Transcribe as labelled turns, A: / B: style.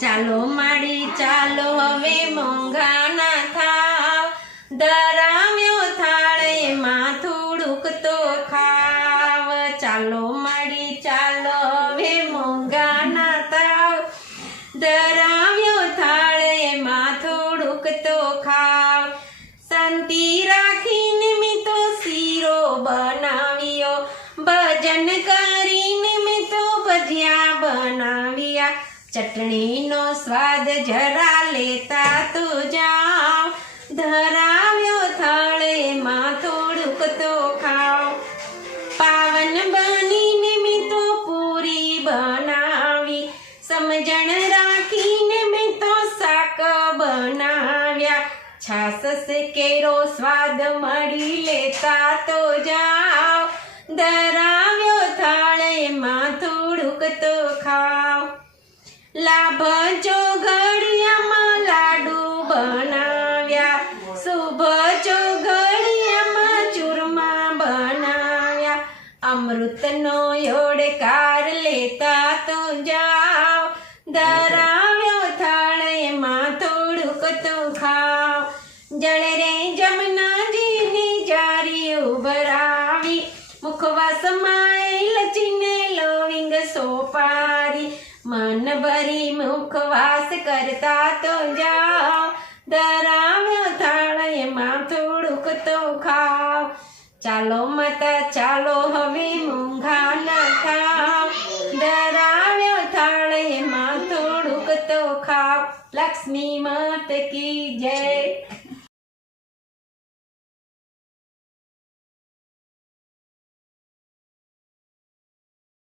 A: ચાલો માડી, ચાલો હવે મોંઘા ના થાવ દરામ્યો થાળે માં થોડુંક તો ખાવ. ચાલો માડી, ચાલો હવે મોંઘા ના થાવ દરામ્યો થાળે માં થોડુંક તો ખાવ. શાંતિ રાખીને મેં શીરો બનાવ્યો ભજીયા બનાવ્યા ચટણીનો સ્વાદ જરા લેતા તો જાઓ ધરાવ્યો થાળેમાં થોડુંક તો ખાઓ પાવન બનીને મેં તો પૂરી બનાવી સમજણ રાખીને મેં તો શાક બનાવ્યા છાસ સે કેરો સ્વાદ મળી લેતા તો જાઓ ધરાવ્યો લાભ ઘડિયામાં લાડુ બનાવ્યા. શુભ ચોઘડિયામાં ચૂરમા બનાવ્યા. અમૃતનો યોડકાર લેતા તો જાઓ. ધરાવ્યો થાળેમાં થોડુંક તો ખાવ જળ રે જમનાજીની જારી ઉભરાવી. મુખવાસમાં મન ભરી મુખવાસ કરતા તો જાઓ ધરાવ્યો થાળીમાં થોડુંક તો ખાઓ ચાલો માતા, ચાલો હવે મૂંઘા ના ખાઓ ધરાવ્યો થાળીમાં થોડુંક તો ખાઓ લક્ષ્મી માત કી જય.